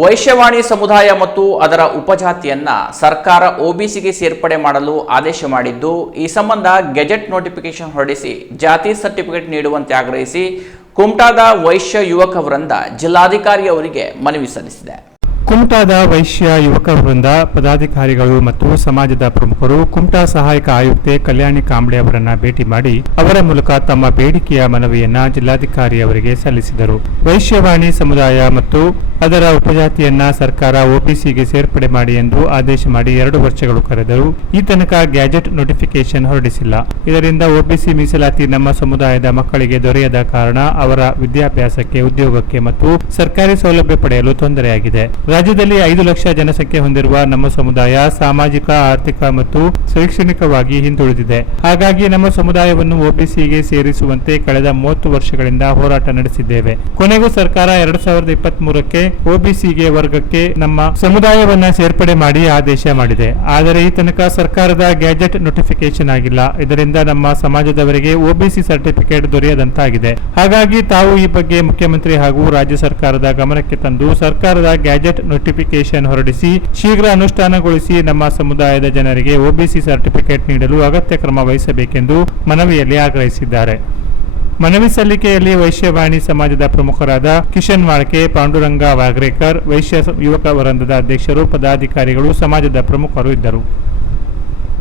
ವೈಶ್ಯವಾಣಿ ಸಮುದಾಯ ಮತ್ತು ಅದರ ಉಪಜಾತಿಯನ್ನ ಸರ್ಕಾರ ಒಬಿಸಿಗೆ ಸೇರ್ಪಡೆ ಮಾಡಲು ಆದೇಶ ಮಾಡಿದ್ದು, ಈ ಸಂಬಂಧ ಗೆಜೆಟ್ ನೋಟಿಫಿಕೇಶನ್ ಹೊರಡಿಸಿ ಜಾತಿ ಸರ್ಟಿಫಿಕೇಟ್ ನೀಡುವಂತೆ ಆಗ್ರಹಿಸಿ ಕುಮಟಾದ ವೈಶ್ಯ ಯುವಕ ವೃಂದ ಜಿಲ್ಲಾಧಿಕಾರಿಯವರಿಗೆ ಮನವಿ ಸಲ್ಲಿಸಿದೆ. ಕುಮಟಾದ ವೈಶ್ಯ ಯುವಕ ವೃಂದ, ಪದಾಧಿಕಾರಿಗಳು ಮತ್ತು ಸಮಾಜದ ಪ್ರಮುಖರು ಕುಮಟಾ ಸಹಾಯಕ ಆಯುಕ್ತೆ ಕಲ್ಯಾಣಿ ಕಾಂಬ್ಳೆ ಅವರನ್ನ ಭೇಟಿ ಮಾಡಿ ಅವರ ಮೂಲಕ ತಮ್ಮ ಬೇಡಿಕೆಯ ಮನವಿಯನ್ನ ಜಿಲ್ಲಾಧಿಕಾರಿ ಅವರಿಗೆ ಸಲ್ಲಿಸಿದರು. ವೈಶ್ಯವಾಣಿ ಸಮುದಾಯ ಮತ್ತು ಅದರ ಉಪಜಾತಿಯನ್ನ ಸರ್ಕಾರ ಒಬಿಸಿಗೆ ಸೇರ್ಪಡೆ ಮಾಡಿ ಎಂದು ಆದೇಶ ಮಾಡಿ ಎರಡು ವರ್ಷಗಳು ಕರೆದರು ಈ ತನಕ ಗ್ಯಾಜೆಟ್ ನೋಟಿಫಿಕೇಶನ್ ಹೊರಡಿಸಿಲ್ಲ. ಇದರಿಂದ ಒಬಿಸಿ ಮೀಸಲಾತಿ ನಮ್ಮ ಸಮುದಾಯದ ಮಕ್ಕಳಿಗೆ ದೊರೆಯದ ಕಾರಣ ಅವರ ವಿದ್ಯಾಭ್ಯಾಸಕ್ಕೆ, ಉದ್ಯೋಗಕ್ಕೆ ಮತ್ತು ಸರ್ಕಾರಿ ಸೌಲಭ್ಯ ಪಡೆಯಲು ತೊಂದರೆಯಾಗಿದೆ. ರಾಜ್ಯದಲ್ಲಿ ಐದು ಲಕ್ಷ ಜನಸಂಖ್ಯೆ ಹೊಂದಿರುವ ನಮ್ಮ ಸಮುದಾಯ ಸಾಮಾಜಿಕ, ಆರ್ಥಿಕ ಮತ್ತು ಶೈಕ್ಷಣಿಕವಾಗಿ ಹಿಂದುಳಿದಿದೆ. ಹಾಗಾಗಿ ನಮ್ಮ ಸಮುದಾಯವನ್ನು ಒಬಿಸಿಗೆ ಸೇರಿಸುವಂತೆ ಕಳೆದ ಮೂವತ್ತು ವರ್ಷಗಳಿಂದ ಹೋರಾಟ ನಡೆಸಿದ್ದೇವೆ. ಕೊನೆಗೂ ಸರ್ಕಾರ ಎರಡು ಸಾವಿರದ ಇಪ್ಪತ್ತ್ ಮೂರಕ್ಕೆ ಒಬಿಸಿಗೆ ವರ್ಗಕ್ಕೆ ನಮ್ಮ ಸಮುದಾಯವನ್ನ ಸೇರ್ಪಡೆ ಮಾಡಿ ಆದೇಶ ಮಾಡಿದೆ. ಆದರೆ ಈ ತನಕ ಸರ್ಕಾರದ ಗ್ಯಾಜೆಟ್ ನೋಟಿಫಿಕೇಶನ್ ಆಗಿಲ್ಲ. ಇದರಿಂದ ನಮ್ಮ ಸಮಾಜದವರಿಗೆ ಒಬಿಸಿ ಸರ್ಟಿಫಿಕೇಟ್ ದೊರೆಯದಂತಾಗಿದೆ. ಹಾಗಾಗಿ ತಾವು ಈ ಬಗ್ಗೆ ಮುಖ್ಯಮಂತ್ರಿ ಹಾಗೂ ರಾಜ್ಯ ಸರ್ಕಾರದ ಗಮನಕ್ಕೆ ತಂದು ಸರ್ಕಾರದ ಗ್ಯಾಜೆಟ್ ನೋಟಿಫಿಕೇಶನ್ ಹೊರಡಿಸಿ ಶೀಘ್ರ ಅನುಷ್ಠಾನಗೊಳಿಸಿ ನಮ್ಮ ಸಮುದಾಯದ ಜನರಿಗೆ ಒಬಿಸಿ ಸರ್ಟಿಫಿಕೇಟ್ ನೀಡಲು ಅಗತ್ಯ ಕ್ರಮ ವಹಿಸಬೇಕೆಂದು ಮನವಿಯಲ್ಲಿ ಆಗ್ರಹಿಸಿದ್ದಾರೆ. ಮನವಿ ಸಲ್ಲಿಕೆಯಲ್ಲಿ ವೈಶ್ಯವಾಣಿ ಸಮಾಜದ ಪ್ರಮುಖರಾದ ಕಿಶನ್ ವಾಳ್ಕೆ, ಪಾಂಡುರಂಗ ವಾಗ್ರೇಕರ್, ವೈಶ್ಯ ಯುವಕ ವೃಂದದ ಅಧ್ಯಕ್ಷರು, ಪದಾಧಿಕಾರಿಗಳು, ಸಮಾಜದ ಪ್ರಮುಖರು ಇದ್ದರು.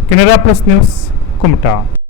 Canara plus news, Kumta.